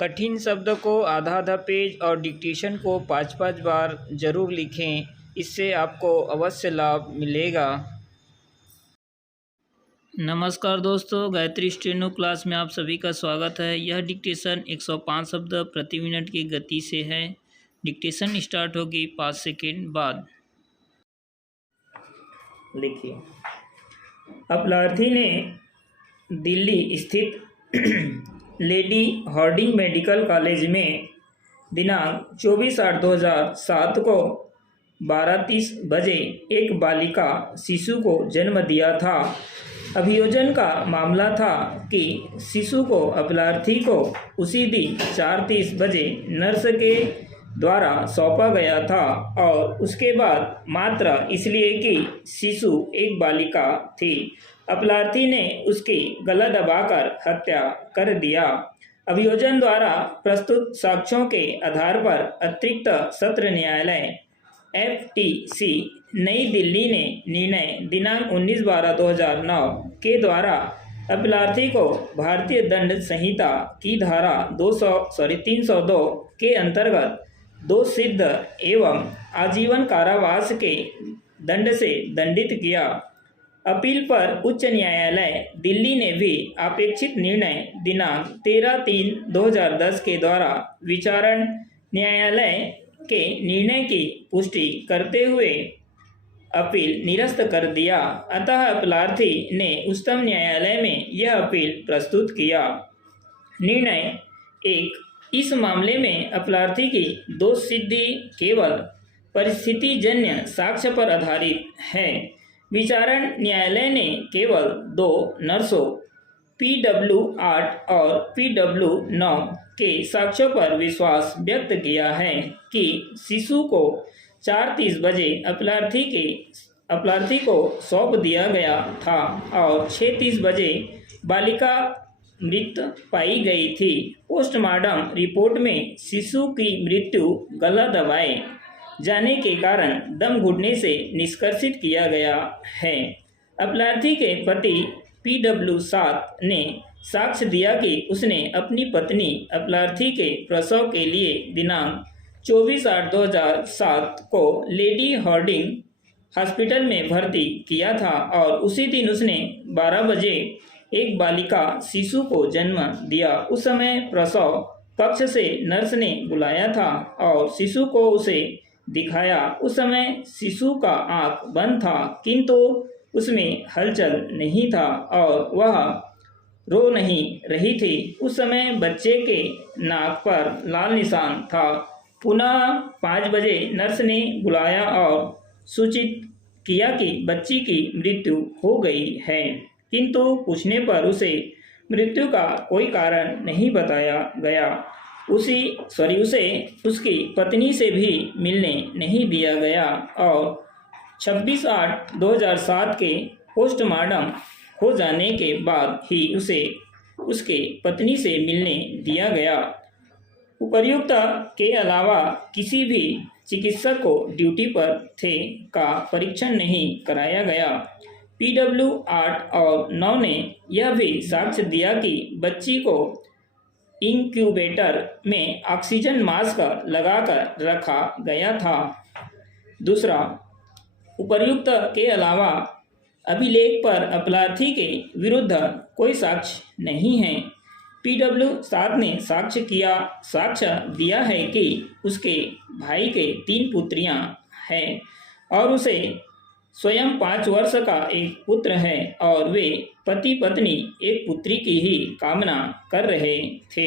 कठिन शब्द को आधा आधा पेज और डिक्टेशन को 5-5 बार ज़रूर लिखें, इससे आपको अवश्य लाभ मिलेगा। नमस्कार दोस्तों, गायत्री स्टेनो क्लास में आप सभी का स्वागत है। यह डिक्टेशन 105 शब्द प्रति मिनट की गति से है। डिक्टेशन स्टार्ट होगी 5 सेकेंड बाद। लिखिए, अपलार्थी ने दिल्ली स्थित लेडी हार्डिंग मेडिकल कॉलेज में दिनांक 24/8/2007 को 12:30 बजे एक बालिका शिशु को जन्म दिया था। अभियोजन का मामला था कि शिशु को अपलार्थी को उसी दिन 4:30 बजे नर्स के द्वारा सौंपा गया था और उसके बाद मात्र इसलिए कि शिशु एक बालिका थी, अपलार्थी ने उसकी गला दबाकर हत्या कर दिया। अभियोजन द्वारा प्रस्तुत साक्ष्यों के आधार पर अतिरिक्त सत्र न्यायालय FTC नई दिल्ली ने निर्णय दिनांक 19/12/2009 के द्वारा अपलार्थी को भारतीय दंड संहिता की धारा 302 के अंतर्गत दोषसिद्ध एवं आजीवन कारावास के दंड से दंडित किया। अपील पर उच्च न्यायालय दिल्ली ने भी अपेक्षित निर्णय दिनांक 13/3/2010 के द्वारा विचारण न्यायालय के निर्णय की पुष्टि करते हुए अपील निरस्त कर दिया। अतः अपलार्थी ने उच्चतम न्यायालय में यह अपील प्रस्तुत किया। निर्णय 1, इस मामले में अपलार्थी की दोष सिद्धि केवल परिस्थितिजन्य साक्ष्य पर आधारित है। विचारण न्यायालय ने केवल 2 नर्सों PW8 और PW9 के साक्ष्यों पर विश्वास व्यक्त किया है कि शिशु को 4:30 बजे अपलार्थी को सौंप दिया गया था और 6:30 बजे बालिका मृत पाई गई थी। पोस्टमार्टम रिपोर्ट में शिशु की मृत्यु गला दबाए जाने के कारण दम घुटने से निष्कर्षित किया गया है। अपलार्थी के पति PW7 ने साक्ष्य दिया कि उसने अपनी पत्नी अपलार्थी के प्रसव के लिए दिनांक 24/8/2007 को लेडी हार्डिंग हॉस्पिटल में भर्ती किया था और उसी दिन उसने 12 बजे एक बालिका शिशु को जन्म दिया। उस समय प्रसव कक्ष से नर्स ने बुलाया था और शिशु को उसे दिखाया। उस समय शिशु का आंख बंद था, किंतु उसमें हलचल नहीं था और वह रो नहीं रही थी। उस समय बच्चे के नाक पर लाल निशान था। पुनः 5 बजे नर्स ने बुलाया और सूचित किया कि बच्ची की मृत्यु हो गई है, किंतु पूछने पर उसे मृत्यु का कोई कारण नहीं बताया गया। उसे उसकी पत्नी से भी मिलने नहीं दिया गया और 26/8/2007 के पोस्टमार्टम हो जाने के बाद ही उसे उसके पत्नी से मिलने दिया गया। उपर्युक्त के अलावा किसी भी चिकित्सक को ड्यूटी पर थे का परीक्षण नहीं कराया गया। PW8 और 9 ने यह भी साक्ष्य दिया कि बच्ची को इंक्यूबेटर में ऑक्सीजन मास्क लगाकर रखा गया था। दूसरा, उपर्युक्त के अलावा अभिलेख पर अपलार्थी के विरुद्ध कोई साक्ष्य नहीं है। PW7 ने साक्ष्य दिया है कि उसके भाई के 3 पुत्रियां हैं और उसे स्वयं 5 वर्ष का एक पुत्र है और वे पति पत्नी एक पुत्री की ही कामना कर रहे थे।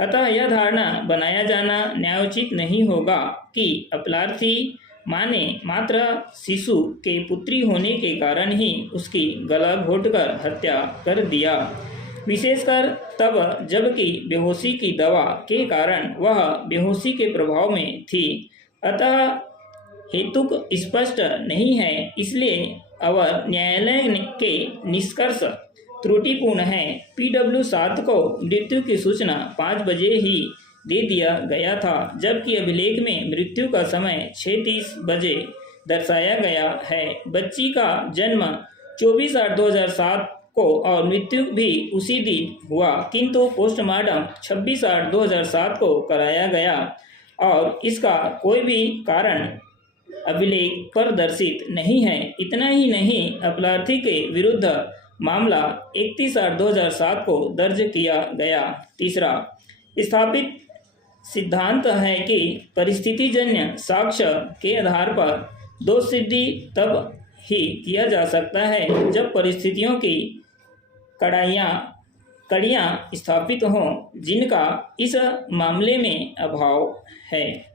अतः यह धारणा बनाया जाना न्यायोचित नहीं होगा कि अपलार्थी माँ ने मात्र शिशु के पुत्री होने के कारण ही उसकी गला घोंटकर हत्या कर दिया, विशेषकर तब जबकि बेहोशी की दवा के कारण वह बेहोशी के प्रभाव में थी। अतः हेतुक स्पष्ट नहीं है, इसलिए अवर न्यायालय के निष्कर्ष त्रुटिपूर्ण है। PW7 को मृत्यु की सूचना 5 बजे ही दे दिया गया था, जबकि अभिलेख में मृत्यु का समय 6:30 बजे दर्शाया गया है। बच्ची का जन्म 24/8/2007 को और मृत्यु भी उसी दिन हुआ, किंतु पोस्टमार्टम 26/8/2007 को कराया गया और इसका कोई भी कारण अभिलेख पर दर्शित नहीं है। इतना ही नहीं, अपराधी के विरुद्ध मामला 31/8/2007 को दर्ज किया गया। तीसरा, स्थापित सिद्धांत है कि परिस्थितिजन्य साक्ष्य के आधार पर दोष सिद्धि तब ही किया जा सकता है जब परिस्थितियों की कड़ियाँ स्थापित हों जिनका इस मामले में अभाव है।